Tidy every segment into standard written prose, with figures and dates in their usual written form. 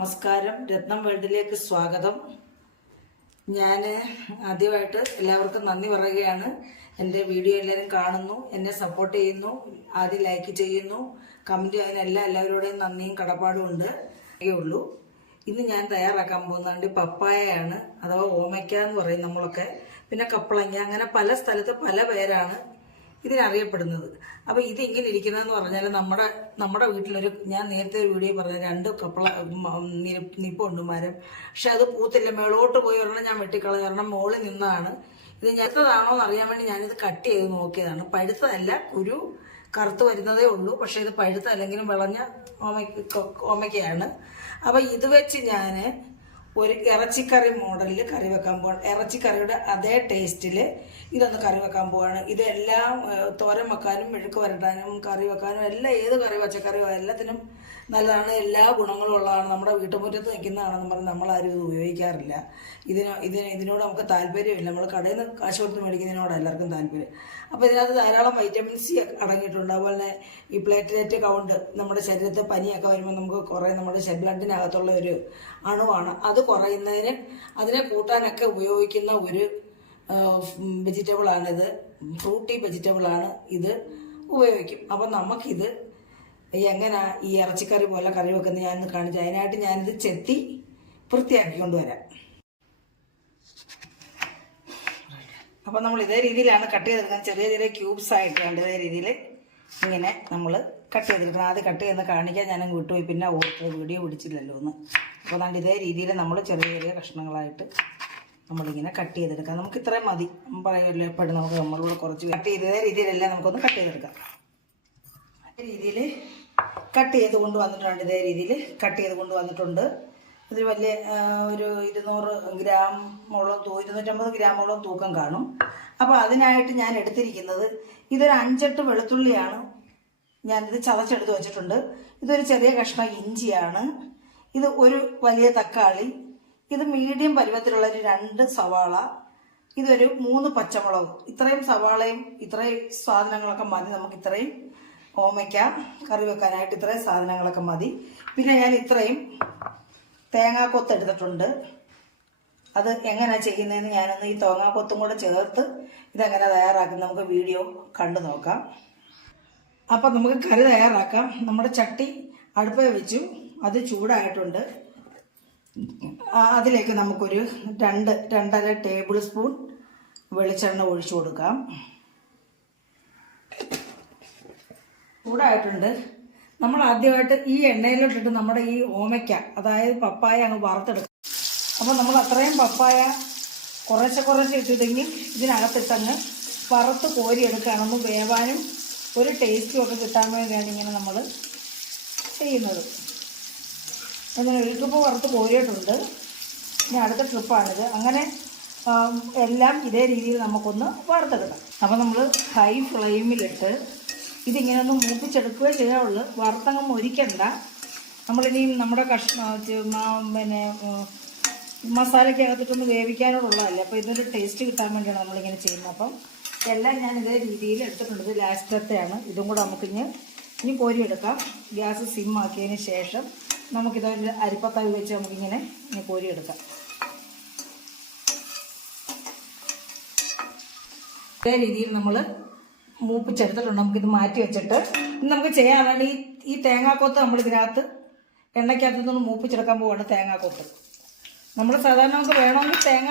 നമസ്കാരം, രത്നം വേൾഡിലേക്ക് സ്വാഗതം. ഞാൻ ആദ്യമായിട്ട് എല്ലാവർക്കും നന്ദി പറയുകയാണ്. എൻ്റെ വീഡിയോ എല്ലാവരും കാണുന്നു, എന്നെ സപ്പോർട്ട് ചെയ്യുന്നു, ആദ്യം ലൈക്ക് ചെയ്യുന്നു, കമൻറ്റ് ചെയ്യുന്ന എല്ലാവരോടെയും നന്ദിയും കടപ്പാടും ഉണ്ട് ഉള്ളൂ. ഇന്ന് ഞാൻ തയ്യാറാക്കാൻ പോകുന്നത് പപ്പായയാണ്, അഥവാ ഓമയ്ക്ക എന്ന് പറയും നമ്മളൊക്കെ, പിന്നെ കപ്പളങ്ങ, അങ്ങനെ പല സ്ഥലത്ത് പല പേരാണ് ഇതിനറിയപ്പെടുന്നത്. അപ്പോൾ ഇതിങ്ങനെ ഇരിക്കുന്നതെന്ന് പറഞ്ഞാൽ നമ്മുടെ വീട്ടിലൊരു, ഞാൻ നേരത്തെ ഒരു വീഡിയോ പറഞ്ഞ 2 കപ്പള നിപ്പുണ്ട് മരം. പക്ഷെ അത് പൂത്തില്ല, മേളോട്ട് പോയി ഒരെണ്ണം ഞാൻ വെട്ടിക്കളഞ്ഞ, ഒരെണ്ണം മുകളിൽ നിന്നാണ്. ഇത് ഞെത്തതാണോ എന്ന് അറിയാൻ വേണ്ടി ഞാനിത് കട്ട് ചെയ്ത് നോക്കിയതാണ്. പഴുത്തതല്ല, കുരു കറുത്ത് വരുന്നതേ ഉള്ളൂ. പക്ഷെ ഇത് പഴുത്ത അല്ലെങ്കിലും വിളഞ്ഞ ഓമയ്ക്കയാണ്. അപ്പം ഇത് വെച്ച് ഞാൻ ഒരു ഇറച്ചിക്കറി മോഡലിൽ കറി വെക്കാൻ പോവാണ്. ഇറച്ചിക്കറിയുടെ അതേ ടേസ്റ്റിൽ ഇതൊന്ന് കറി വെക്കാൻ പോവാണ്. ഇതെല്ലാം തോരൻ വെക്കാനും മെഴുക്ക് വരട്ടാനും കറി വെക്കാനും എല്ലാം, ഏത് കറി പച്ചക്കറിയോ എല്ലാത്തിനും നല്ലതാണ്. എല്ലാ ഗുണങ്ങളും ഉള്ളതാണ്. നമ്മുടെ വീട്ടുമുറ്റത്ത് നിൽക്കുന്നതാണെന്ന് പറഞ്ഞ് നമ്മളാരും ഇത് ഉപയോഗിക്കാറില്ല. ഇതിനോട് നമുക്ക് താല്പര്യമില്ല. നമ്മൾ കടയിൽ നിന്ന് കാശ് കൊടുത്ത് മേടിക്കുന്നതിനോട് എല്ലാവർക്കും താല്പര്യം. അപ്പോൾ ഇതിനകത്ത് ധാരാളം വൈറ്റമിൻ സി അടങ്ങിയിട്ടുണ്ട്. അതുപോലെ തന്നെ ഈ പ്ലേറ്റ്ലെറ്റ് കൗണ്ട്, നമ്മുടെ ശരീരത്തിൽ പനിയൊക്കെ വരുമ്പോൾ നമുക്ക് കുറേ നമ്മുടെ ബ്ലഡിനകത്തുള്ള ഒരു അണുവാണ്. അത് കുറയുന്നതിന്, അതിനെ കൂട്ടാനൊക്കെ ഉപയോഗിക്കുന്ന ഒരു വെജിറ്റബിളാണിത്. ഫ്രൂട്ടി വെജിറ്റബിളാണ് ഇത്, ഉപയോഗിക്കും. അപ്പം നമുക്കിത് എങ്ങനെ ഈ ഇറച്ചിക്കറി പോലെ കറി വെക്കുന്നത് ഞാനിന്ന് കാണിച്ചു. അതിനായിട്ട് ഞാനിത് ചെത്തി വൃത്തിയാക്കി കൊണ്ടുവരാം. അപ്പം നമ്മൾ ഇതേ രീതിയിലാണ് കട്ട് ചെയ്തെടുക്കുന്നത്. ചെറിയ ചെറിയ ക്യൂബ്സ് ആയിട്ട് കണ്ട് ഇതേ രീതിയിൽ ഇങ്ങനെ നമ്മൾ കട്ട് ചെയ്തെടുക്കണം. ആദ്യം കട്ട് ചെയ്യുന്ന കാണിക്കാൻ ഞാനങ്ങ് വിട്ടുപോയി, പിന്നെ ഓർത്ത് വീഡിയോ പിടിച്ചില്ലല്ലോ ഒന്ന്. അപ്പോൾ അതുകൊണ്ട് ഇതേ രീതിയിൽ നമ്മൾ ചെറിയ ചെറിയ കഷ്ണങ്ങളായിട്ട് നമ്മളിങ്ങനെ കട്ട് ചെയ്തെടുക്കാം. നമുക്ക് ഇത്രയും മതി, പറയുമല്ലോ എപ്പോഴും നമുക്ക് നമ്മളിവിടെ കുറച്ച് കട്ട് ചെയ്ത് ഇതേ രീതിയിലെല്ലാം നമുക്കൊന്ന് കട്ട് ചെയ്തെടുക്കാം. ഈ രീതിയിൽ കട്ട് ചെയ്ത് കൊണ്ടുവന്നിട്ടുണ്ട്. ഇതേ രീതിയിൽ കട്ട് ചെയ്ത് കൊണ്ടുവന്നിട്ടുണ്ട്. ഇതിൽ വലിയ ഒരു 200 ഗ്രാമോളം 250 ഗ്രാമോളം തൂക്കം കാണും. അപ്പോൾ അതിനായിട്ട് ഞാൻ എടുത്തിരിക്കുന്നത് ഇതൊരു 5-8 വെളുത്തുള്ളിയാണ്. ഞാനിത് ചതച്ചെടുത്ത് വെച്ചിട്ടുണ്ട്. ഇതൊരു ചെറിയ കഷ്ണം ഇഞ്ചിയാണ്. ഇത് ഒരു വലിയ തക്കാളി. ഇത് മീഡിയം പരുവത്തിലുള്ള ഒരു 2 സവാള. ഇതൊരു 3 പച്ചമുളക്. ഇത്രയും സവാളയും ഇത്രയും സാധനങ്ങളൊക്കെ മതി നമുക്ക്. ഇത്രയും ഓമയ്ക്ക കറി വെക്കാനായിട്ട് ഇത്രയും സാധനങ്ങളൊക്കെ മതി. പിന്നെ ഞാൻ ഇത്രയും തേങ്ങാക്കൊത്ത് എടുത്തിട്ടുണ്ട്. അത് എങ്ങനെയാണ് ചെയ്യുന്നതെന്ന് ഞാനൊന്ന് ഈ തേങ്ങാക്കൊത്തും കൂടെ ചേർത്ത് ഇതെങ്ങനെ തയ്യാറാക്കുന്നത് നമുക്ക് വീഡിയോ കണ്ടു നോക്കാം. അപ്പം നമുക്ക് കറി തയ്യാറാക്കാം. നമ്മുടെ ചട്ടി അടുപ്പിൽ വെച്ചു, അത് ചൂടായിട്ടുണ്ട്. അതിലേക്ക് നമുക്കൊരു 2-2.5 ടേബിൾ സ്പൂൺ വെളിച്ചെണ്ണ ഒഴിച്ചു കൊടുക്കാം. ചൂടായിട്ടുണ്ട്. നമ്മൾ ആദ്യമായിട്ട് ഈ എണ്ണയിലോട്ടിട്ട് നമ്മുടെ ഈ ഓമയ്ക്ക, അതായത് പപ്പായ അങ്ങ് വറുത്തെടുക്കും. അപ്പോൾ നമ്മൾ അത്രയും പപ്പായ കുറച്ച് ഇട്ടിട്ടെങ്കിൽ ഇതിനകത്തിട്ടങ്ങ് വറുത്ത് കോരിയെടുക്കുകയാണ്. ഒന്ന് വേവാനും ഒരു ടേസ്റ്റും ഒക്കെ കിട്ടാൻ വേണ്ടിയാണ് ഇങ്ങനെ നമ്മൾ ചെയ്യുന്നത്. അങ്ങനെ ഒരു ട്രിപ്പ് വറുത്ത് കോരിയിട്ടുണ്ട്. ഇനി അടുത്ത ട്രിപ്പാണിത്. അങ്ങനെ എല്ലാം ഇതേ രീതിയിൽ നമുക്കൊന്ന് വറുത്തെടുക്കാം. അപ്പോൾ നമ്മൾ ഹൈ ഫ്ലെയിമിലിട്ട് ഇതിങ്ങനെ ഒന്ന് മൂപ്പിച്ചെടുക്കുകയേ ചെയ്യാവുള്ളൂ. വറുത്തങ്ങ് മൊരിക്കണ്ട. നമ്മളിനിയും നമ്മുടെ പിന്നെ മസാലയ്ക്കകത്തിട്ടൊന്ന് വേവിക്കാനുള്ളതല്ലേ. അപ്പോൾ ഇതൊരു ടേസ്റ്റ് കിട്ടാൻ വേണ്ടിയാണ് നമ്മളിങ്ങനെ ചെയ്യുന്നത്. അപ്പം എല്ലാം ഞാൻ ഇതേ രീതിയിൽ എടുത്തിട്ടുണ്ട്. ഇത് ലാസ്റ്റത്തെയാണ്. ഇതും കൂടെ ഇനി കോരിയെടുക്കാം. ഗ്യാസ് സിം ആക്കിയതിന് ശേഷം നമുക്കിതൊരു അരിപ്പത്തവി വെച്ച് നമുക്കിങ്ങനെ കോരിയെടുക്കാം. ഇതേ രീതിയിൽ നമ്മൾ മൂപ്പിച്ചെടുത്തിട്ടുണ്ട്. നമുക്കിത് മാറ്റി വെച്ചിട്ട് നമുക്ക് ചെയ്യാനാണ് ഈ തേങ്ങാക്കൊത്ത് നമ്മൾ ഇതിനകത്ത് എണ്ണയ്ക്കകത്ത് നിന്ന് മൂപ്പിച്ചെടുക്കാൻ പോവാണ്. തേങ്ങാക്കൊത്ത് നമ്മൾ സാധാരണ നമുക്ക് വേണമെങ്കിൽ തേങ്ങ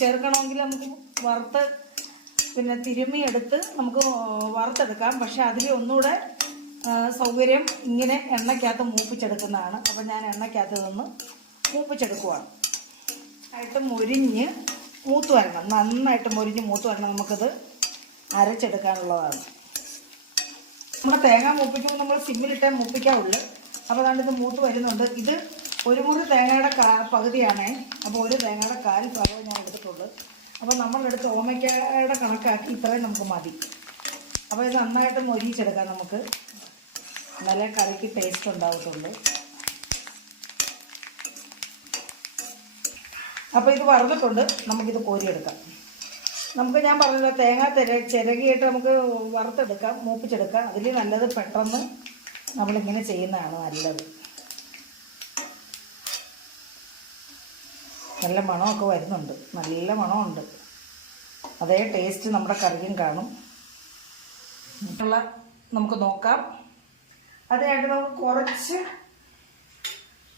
ചേർക്കണമെങ്കിൽ നമുക്ക് വറുത്ത് പിന്നെ തിരുമ്മി എടുത്ത് നമുക്ക് വറുത്തെടുക്കാം. പക്ഷെ അതിൽ ഒന്നുകൂടെ സൗകര്യം ഇങ്ങനെ എണ്ണയ്ക്കകത്ത് മൂപ്പിച്ചെടുക്കുന്നതാണ്. അപ്പം ഞാൻ എണ്ണയ്ക്കകത്ത് നിന്ന് മൂപ്പിച്ചെടുക്കുവാണ്. ആയിട്ട് മൊരിഞ്ഞ് മൂത്ത് വരണം. നന്നായിട്ട് മൊരിഞ്ഞ് മൂത്ത് വരണം. നമുക്കത് അരച്ചെടുക്കാനുള്ളതാണ്. നമ്മുടെ തേങ്ങ മൂപ്പിക്കുമ്പോൾ നമ്മൾ സിമ്മിലിട്ടേ മൂപ്പിക്കാവുള്ളൂ. അപ്പോൾ അതുകൊണ്ട് ഇത് മൂത്ത് വരുന്നുണ്ട്. ഇത് ഒരു മുറി തേങ്ങയുടെ പകുതിയാണേ. അപ്പോൾ ഒരു തേങ്ങയുടെ 1/4 ഭാഗം ഞാൻ എടുത്തിട്ടുള്ളൂ. അപ്പോൾ നമ്മളെടുത്ത് ഓമയ്ക്കയുടെ കണക്കാക്കി ഇത്രയും നമുക്ക് മതി. അപ്പോൾ ഇത് നന്നായിട്ട് മൊരിച്ചെടുക്കാം നമുക്ക്. നല്ല കറിക്ക് ടേസ്റ്റ് ഉണ്ടാവത്തുള്ളൂ. അപ്പോൾ ഇത് വറുത്തിട്ടുണ്ട്. നമുക്കിത് കോരിയെടുക്കാം. നമുക്ക് ഞാൻ പറഞ്ഞല്ലോ, തേങ്ങ ചിരകിയിട്ട് നമുക്ക് വറുത്തെടുക്കാം, മൂപ്പിച്ചെടുക്കാം. അതിൽ നല്ലത് പെട്ടെന്ന് നമ്മളിങ്ങനെ ചെയ്യുന്നതാണ് നല്ലത്. നല്ല മണമൊക്കെ വരുന്നുണ്ട്, നല്ല മണമുണ്ട്. അതേ ടേസ്റ്റ് നമ്മുടെ കറിയും കാണും. നമുക്ക് നോക്കാം. അതായിട്ട് നമുക്ക്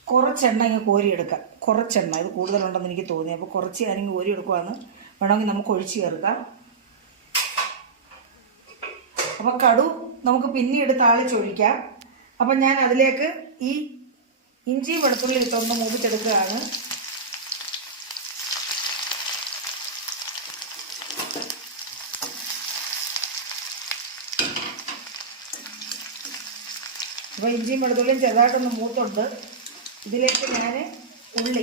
കുറച്ചെണ്ണ ഇങ്ങ് കോരിയെടുക്കാം. കുറച്ചെണ്ണ, ഇത് കൂടുതലുണ്ടെന്ന് എനിക്ക് തോന്നി, അപ്പോൾ കുറച്ച് ഞാനിങ്ങ് കോരിയെടുക്കുവാണ്. വേണമെങ്കിൽ നമുക്ക് ഒഴിച്ച് ചേർക്കാം. അപ്പോൾ കടു നമുക്ക് പിന്നീട് താളിച്ചൊഴിക്കാം. അപ്പം ഞാൻ അതിലേക്ക് ഈ ഇഞ്ചി വെളുത്തുള്ളി ഇട്ടൊന്ന് മൂപ്പിച്ചെടുക്കുകയാണ്. അപ്പോൾ ഇഞ്ചിയും വെളുത്തുള്ളിയും ചെറുതായിട്ടൊന്ന് മൂത്തുണ്ട്. ഇതിലേക്ക് ഞാൻ ഉള്ളി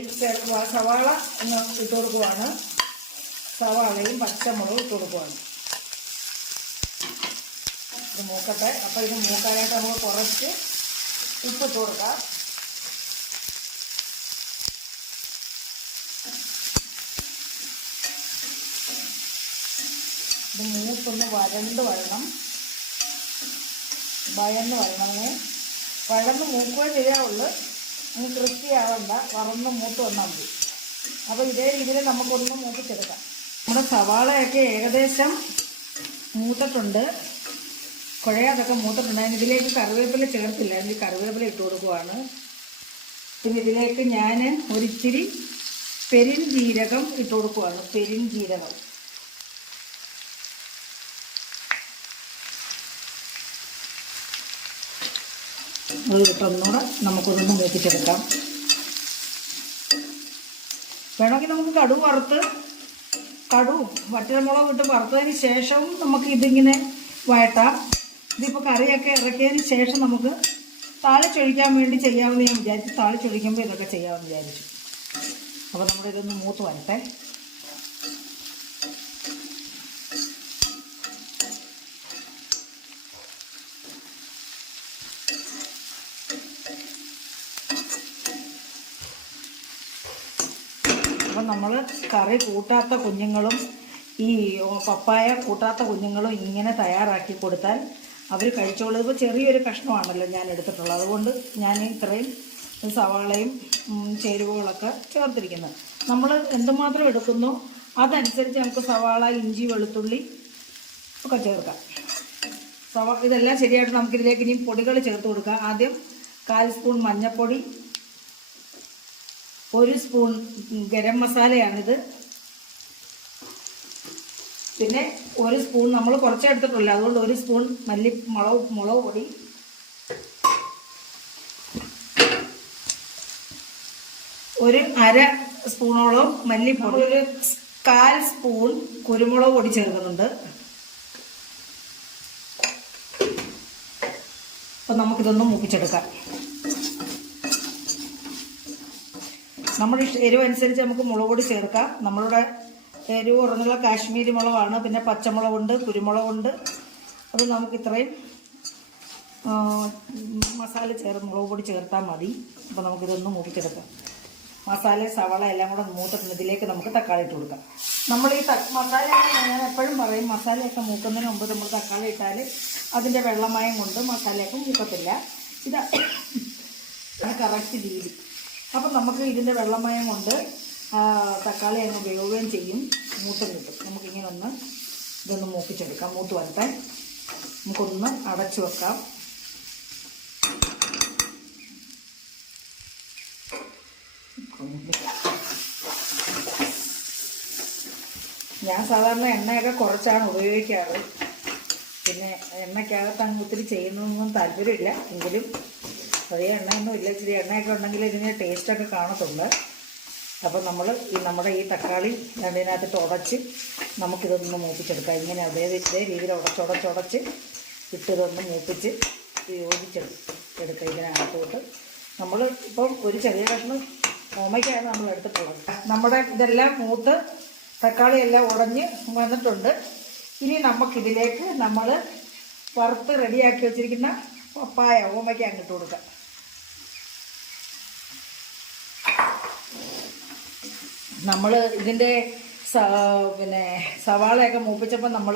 സവാള ഇട്ട് കൊടുക്കുവാണ്. സവാളയും പച്ചമുളകും ഇട്ട് കൊടുക്കുവാണ്. ഇത് മൂക്കട്ടെ. അപ്പോൾ ഇത് മൂക്കാനായിട്ട് നമുക്ക് കുറച്ച് ഉപ്പിട്ട് കൊടുക്കാം. ഇത് മൂത്തൊന്ന് വഴന്ന് വരണം. വഴന്ന് മൂക്കുകയും ചെയ്യാവുള്ളൂ, അങ്ങ് ക്രിസ്പിയാവണ്ട, വറന്ന് മൂത്ത് വന്നാൽ മതി. അപ്പോൾ ഇതേ രീതിയിൽ നമുക്കൊന്ന് മൂപ്പിച്ചെടുക്കാം. നമ്മുടെ സവാളയൊക്കെ ഏകദേശം മൂത്തിട്ടുണ്ട്, കുഴയാതൊക്കെ മൂത്തിട്ടുണ്ട്. അതിന് ഇതിലേക്ക് കറിവേപ്പില ചേർത്തില്ല, അതിന് കറിവേപ്പില ഇട്ട് കൊടുക്കുവാണ്. പിന്നെ ഇതിലേക്ക് ഞാൻ ഒരിച്ചിരി പെരിഞ്ജീരകം ഇട്ട് കൊടുക്കുവാണ്. പെരിഞ്ജീരകം അത് ഇട്ടൊന്നുകൂടെ നമുക്കൊന്ന് മൂപ്പിച്ചെടുക്കാം. വേണമെങ്കിൽ നമുക്ക് കടുവും വറ്റൽമുളകും ഇട്ട് വറുത്തതിന് ശേഷവും നമുക്ക് ഇതിങ്ങനെ വഴട്ടാം. ഇതിപ്പോൾ കറിയൊക്കെ ഇറക്കിയതിന് ശേഷം നമുക്ക് താളിച്ചൊഴിക്കാൻ വേണ്ടി ചെയ്യാമെന്ന് ഞാൻ വിചാരിച്ചു. താളിച്ചൊഴിക്കുമ്പോൾ ഇതൊക്കെ ചെയ്യാമെന്ന് വിചാരിച്ചു. അപ്പോൾ നമ്മളിതൊന്ന് മൂത്ത് വരട്ടെ. അപ്പം നമ്മൾ കറി കൂട്ടാത്ത കുഞ്ഞുങ്ങളും ഈ പപ്പായ കൂട്ടാത്ത കുഞ്ഞുങ്ങളും ഇങ്ങനെ തയ്യാറാക്കി കൊടുത്താൽ അവർ കഴിച്ചോളും. ഇപ്പോൾ ചെറിയൊരു കഷ്ണമാണല്ലോ ഞാൻ എടുത്തിട്ടുള്ളത്, അതുകൊണ്ട് ഞാൻ ഇത്രയും സവാളയും ചേരുവകളൊക്കെ ചേർത്തിരിക്കുന്നത്. നമ്മൾ എന്തുമാത്രം എടുക്കുന്നോ അതനുസരിച്ച് നമുക്ക് സവാള, ഇഞ്ചി, വെളുത്തുള്ളി ഒക്കെ ചേർക്കാം. ഇതെല്ലാം ശരിയായിട്ട് നമുക്കിതിലേക്ക് ഇനി പൊടികൾ ചേർത്ത് കൊടുക്കാം. ആദ്യം 1/4 സ്പൂൺ മഞ്ഞൾപ്പൊടി, 1 സ്പൂൺ ഗരം മസാലയാണിത്. പിന്നെ 1 സ്പൂൺ നമ്മൾ കുറച്ചേ എടുത്തിട്ടുള്ളൂ, അതുകൊണ്ട് 1 സ്പൂൺ മുളക് പൊടി, 1/2 സ്പൂണോളം മല്ലിപ്പൊടി, 1/4 സ്പൂൺ കുരുമുളക് പൊടി ചേർക്കുന്നുണ്ട്. അപ്പം നമുക്കിതൊന്ന് മൂപ്പിച്ചെടുക്കാം. നമ്മുടെ എരിവ് അനുസരിച്ച് നമുക്ക് മുളക് പൊടി ചേർക്കാം. നമ്മളുടെ എരിവ് കുറഞ്ഞുള്ള കാശ്മീരി മുളകാണ്. പിന്നെ പച്ചമുളകുണ്ട്, കുരുമുളകുണ്ട്. അത് നമുക്ക് ഇത്രയും മസാല മുളക് പൊടി ചേർത്താൽ മതി. അപ്പോൾ നമുക്കിതൊന്ന് മൂപ്പിച്ചെടുക്കാം. മസാല, സവാള എല്ലാം കൂടെ മൂത്തിട്ടുണ്ട്. ഇതിലേക്ക് നമുക്ക് തക്കാളി ഇട്ട് കൊടുക്കാം. നമ്മൾ ഈ മസാല, ഞാൻ എപ്പോഴും പറയും, മസാലയൊക്കെ മൂക്കുന്നതിന് മുമ്പ് നമ്മൾ തക്കാളി ഇട്ടാൽ അതിൻ്റെ വെള്ളമയം കൊണ്ട് മസാലയൊക്കെ മൂക്കത്തില്ല. ഇതാണ് കറക്റ്റ് രീതി. അപ്പം നമുക്ക് ഇതിൻ്റെ വെള്ളമയം കൊണ്ട് തക്കാളി അങ്ങ് വേവുകയും ചെയ്യും, മൂത്തും കിട്ടും. നമുക്കിങ്ങനെ ഇതൊന്ന് മൂപ്പിച്ചെടുക്കാം. മൂത്ത് വരട്ടെ. നമുക്കൊന്ന് അടച്ചു വെക്കാം. ഞാൻ സാധാരണ എണ്ണയൊക്കെ കുറച്ചാണ് ഉപയോഗിക്കാറ്. പിന്നെ എണ്ണയ്ക്കകത്ത് അങ്ങ് ഒത്തിരി ചെയ്യുന്നതൊന്നും താല്പര്യമില്ല. എങ്കിലും വലിയ എണ്ണയൊന്നും ഇല്ല, ഇച്ചിരി എണ്ണയൊക്കെ ഉണ്ടെങ്കിൽ ഇതിന് ടേസ്റ്റൊക്കെ കാണത്തുള്ളൂ. അപ്പോൾ നമ്മൾ നമ്മുടെ ഈ തക്കാളി അതിനകത്തിട്ട് ഉടച്ച് നമുക്കിതൊന്ന് മൂപ്പിച്ചെടുക്കാം. ഇങ്ങനെ ഇതേ രീതിയിൽ ഉടച്ചുടച്ച് ഇട്ടിതൊന്ന് മൂപ്പിച്ച് യോജിച്ചെടുക്കുക. ഇതിനകത്തോട്ട് നമ്മൾ ഇപ്പം ഒരു ചെറിയ കഷ്ണം ഓമയ്ക്കാണ് നമ്മൾ എടുത്തിട്ടുള്ളത്. നമ്മുടെ ഇതെല്ലാം മൂത്ത് തക്കാളിയെല്ലാം ഉടഞ്ഞ് വന്നിട്ടുണ്ട്. ഇനി നമുക്കിതിലേക്ക് നമ്മൾ വറുത്ത് റെഡിയാക്കി വെച്ചിരിക്കുന്ന പപ്പായ, ഓമയ്ക്ക അങ്ങോട്ട് കൊടുക്കാം. നമ്മൾ ഇതിൻ്റെ പിന്നെ സവാളയൊക്കെ മൂപ്പിച്ചപ്പോൾ നമ്മൾ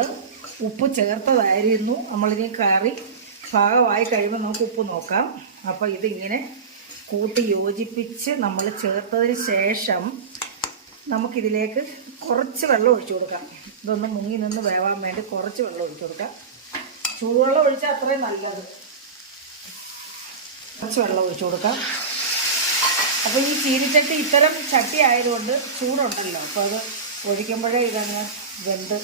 ഉപ്പ് ചേർത്തതായിരുന്നു. നമ്മളിനി കറി പാകമായി കഴിയുമ്പോൾ നമുക്ക് ഉപ്പ് നോക്കാം. അപ്പോൾ ഇതിങ്ങനെ കൂട്ടി യോജിപ്പിച്ച് നമ്മൾ ചേർത്തതിന് ശേഷം നമുക്കിതിലേക്ക് കുറച്ച് വെള്ളം ഒഴിച്ചു കൊടുക്കാം. ഇതൊന്ന് മുങ്ങി നിന്ന് വേവാൻ വേണ്ടി കുറച്ച് വെള്ളം ഒഴിച്ചു കൊടുക്കാം. ചൂടുവെള്ളം ഒഴിച്ചാൽ അത്രയും നല്ലത്. കുറച്ച് വെള്ളം ഒഴിച്ചു കൊടുക്കാം. അപ്പോൾ ഈ ചീനിച്ചട്ടി ഇത്തരം ചട്ടി ആയതുകൊണ്ട് ചൂടുണ്ടല്ലോ, അപ്പോൾ അത് ഒഴിക്കുമ്പോഴേ ഇതങ്ങ് വെന്ത്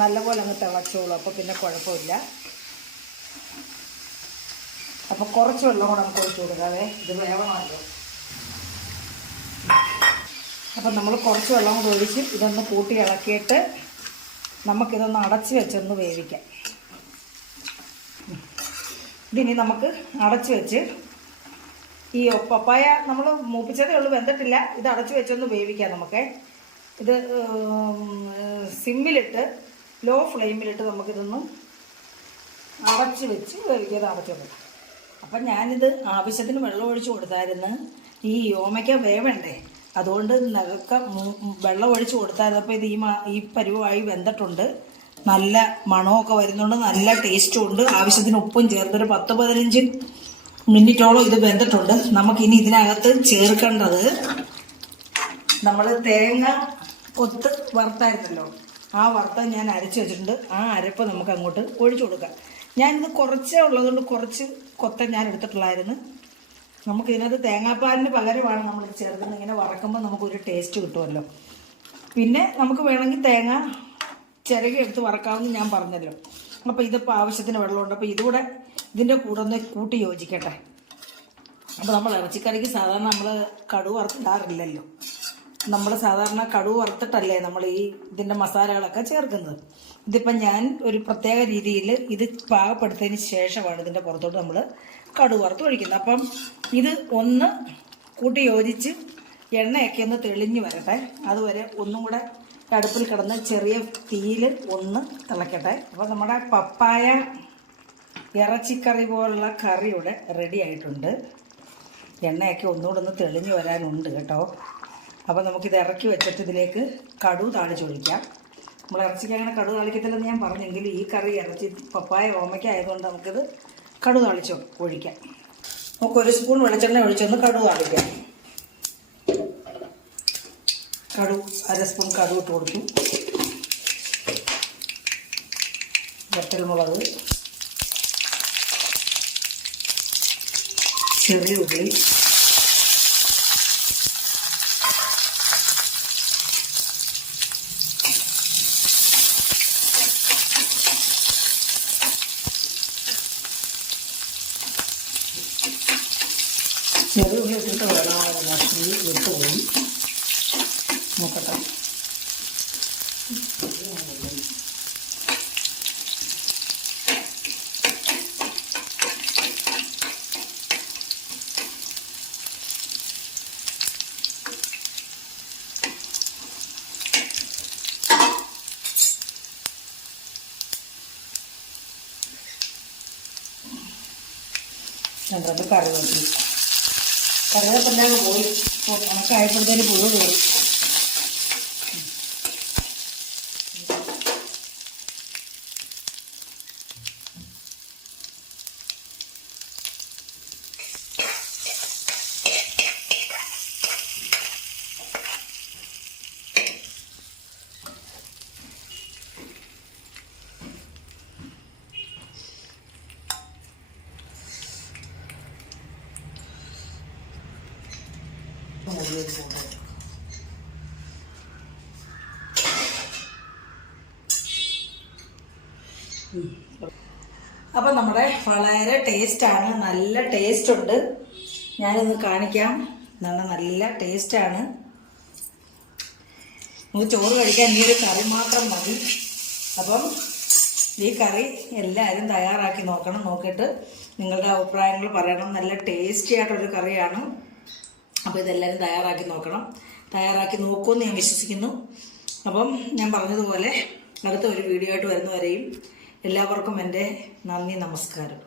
നല്ലപോലെ അങ്ങ് തിളച്ചോളൂ. അപ്പോൾ പിന്നെ കുഴപ്പമില്ല. അപ്പോൾ കുറച്ച് വെള്ളം കൂടെ നമുക്ക് ഒഴിച്ചു കൊടുക്കാതെ ഇത് വേവണമല്ലോ. അപ്പം നമ്മൾ കുറച്ച് വെള്ളം കൂടെ ഒഴിച്ച് ഇതൊന്ന് കൂട്ടി ഇളക്കിയിട്ട് നമുക്കിതൊന്ന് അടച്ച് വെച്ചൊന്ന് വേവിക്കാം. ഇതിനി നമുക്ക് അടച്ച് വെച്ച് ഈ പപ്പായ നമ്മൾ മൂപ്പിച്ചതേ ഉള്ളൂ, വെന്തിട്ടില്ല. ഇത് അടച്ച് വെച്ചൊന്ന് വേവിക്കാം. നമുക്ക് ഇത് സിമ്മിലിട്ട് ലോ ഫ്ലെയിമിലിട്ട് നമുക്കിതൊന്ന് അടച്ച് വെച്ച് വേവിക്കാതെ അടച്ചു കൊടുക്കാം. അപ്പം ഞാനിത് ആവശ്യത്തിന് വെള്ളം ഒഴിച്ച് കൊടുത്തായിരുന്നു. ഈ ഓമയ്ക്ക വേവണ്ടേ, അതുകൊണ്ട് നഗക്ക വെള്ളം ഒഴിച്ച് കൊടുത്തായിരുന്നു. അപ്പോൾ ഇത് ഈ പരുവമായി വെന്തിട്ടുണ്ട്. നല്ല മണമൊക്കെ വരുന്നുണ്ട്, നല്ല ടേസ്റ്റും ഉണ്ട്. ആവശ്യത്തിന് ഉപ്പും ചേർത്തൊരു 10-15 മിനിറ്റോളം ഇത് വെന്തിട്ടുണ്ട്. നമുക്കിനി ഇതിനകത്ത് ചേർക്കേണ്ടത് നമ്മൾ തേങ്ങ കൊത്ത് വറുത്തായിരുന്നല്ലോ, ആ വറുത്ത ഞാൻ അരച്ച് വെച്ചിട്ടുണ്ട്. ആ അരപ്പ് നമുക്ക് അങ്ങോട്ട് ഒഴിച്ചു കൊടുക്കാം. ഞാനിത് കുറച്ചേ ഉള്ളതുകൊണ്ട് കുറച്ച് കൊത്ത ഞാൻ എടുത്തിട്ടുള്ളായിരുന്നു. നമുക്കിതിനകത്ത് തേങ്ങാപ്പാലിന് പകരമാണ് നമ്മൾ ചേർക്കുന്നത്. ഇങ്ങനെ വറക്കുമ്പോൾ നമുക്കൊരു ടേസ്റ്റ് കിട്ടുമല്ലോ. പിന്നെ നമുക്ക് വേണമെങ്കിൽ തേങ്ങ ചിരകി എടുത്ത് വറക്കാമെന്ന് ഞാൻ പറഞ്ഞല്ലോ. അപ്പോൾ ഇതിപ്പോൾ ആവശ്യത്തിന് വെള്ളമുണ്ട്. അപ്പോൾ ഇതുകൂടെ ഇതിൻ്റെ കൂടെ ഒന്ന് കൂട്ടി യോജിക്കട്ടെ. അപ്പോൾ നമ്മൾ ഇറച്ചിക്കറിക്ക് സാധാരണ നമ്മൾ കടുക് വറുത്തിടാറില്ലല്ലോ. നമ്മൾ സാധാരണ കടുക് വറുത്തിട്ടല്ലേ നമ്മൾ ഇതിൻ്റെ മസാലകളൊക്കെ ചേർക്കുന്നത്. ഇതിപ്പം ഞാൻ ഒരു പ്രത്യേക രീതിയിൽ ഇത് പാകപ്പെടുത്തിയതിന് ശേഷമാണ് ഇതിൻ്റെ പുറത്തോട്ട് നമ്മൾ കടുക് വറുത്ത് ഒഴിക്കുന്നത്. അപ്പം ഇത് ഒന്ന് കൂട്ടി യോജിച്ച് എണ്ണയൊക്കെ ഒന്ന് തെളിഞ്ഞ് വരട്ടെ. അതുവരെ ഒന്നും കൂടെ അടുപ്പിൽ കിടന്ന് ചെറിയ തീയിൽ ഒന്ന് തിളക്കട്ടെ. അപ്പോൾ നമ്മുടെ പപ്പായ ഇറച്ചിക്കറി പോലുള്ള കറി ഇവിടെ റെഡി ആയിട്ടുണ്ട്. എണ്ണയൊക്കെ ഒന്നുകൂടെ ഒന്ന് തെളിഞ്ഞ് വരാനുണ്ട് കേട്ടോ. അപ്പോൾ നമുക്കിത് ഇറക്കി വെച്ചിട്ട് ഇതിലേക്ക് കടുക് താളിച്ചൊഴിക്കാം. നമ്മൾ ഇറച്ചിക്ക് അങ്ങനെ കടുക് താളിക്കത്തില്ലെന്ന് ഞാൻ പറഞ്ഞെങ്കിൽ ഈ കറി ഇറച്ചി പപ്പായ ഓമയ്ക്ക ആയതുകൊണ്ട് നമുക്കിത് കടുക് താളിച്ച് ഒഴിക്കാം. നമുക്ക് 1 സ്പൂൺ വെളിച്ചെണ്ണ ഒഴിച്ചൊന്ന് കടുക് താളിക്കാം. കടുക് 1/2 സ്പൂൺ കടുക് ഇട്ട് കൊടുത്തു. വറ്റൽമുളക്, ചെറിയ ഉള്ളി, ചെറിയ ഉള്ളി ഇട്ടിട്ട് വേണം ഇട്ട് പോയി നോക്കട്ടെ. രണ്ടു കറിവേപ്പില പോയി കണക്കായപ്പോഴത്തേന് പുഴു കയറി. അപ്പം നമ്മുടെ വളരെ ടേസ്റ്റാണ്, നല്ല ടേസ്റ്റ് ഉണ്ട്. ഞാനിത് കാണിക്കാം. നല്ല ടേസ്റ്റാണ്. നമുക്ക് ചോറ് കഴിക്കാൻ ഈ ഒരു കറി മാത്രം മതി. അപ്പം ഈ കറി എല്ലാവരും തയ്യാറാക്കി നോക്കണം. നോക്കിയിട്ട് നിങ്ങളുടെ അഭിപ്രായങ്ങൾ പറയണം. നല്ല ടേസ്റ്റി ആയിട്ടൊരു കറിയാണ്. അപ്പോൾ ഇതെല്ലാവരും തയ്യാറാക്കി നോക്കണം. തയ്യാറാക്കി നോക്കുമെന്ന് ഞാൻ വിശ്വസിക്കുന്നു. അപ്പം ഞാൻ പറഞ്ഞതുപോലെ അടുത്ത ഒരു വീഡിയോ ആയിട്ട് വരുന്നവരെയും എല്ലാവർക്കും എൻ്റെ നന്ദി, നമസ്കാരം.